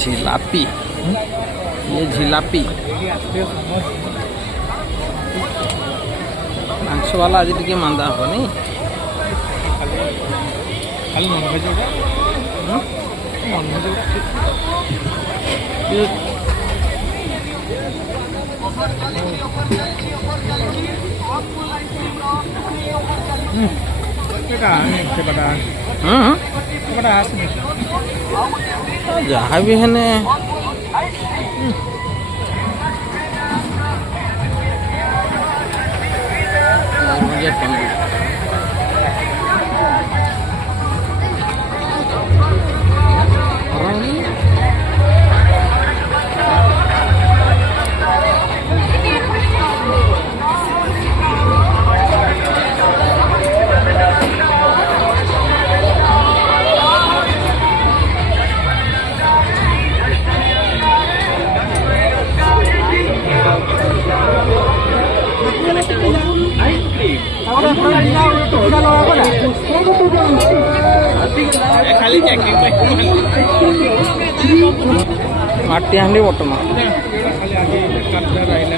झिलापी ये झिलापी मांस वाला आज टे मांदा हम नहीं खाली नॉनभेज जहाँ भी है ने माटी हांडी बटन खाली आज रहा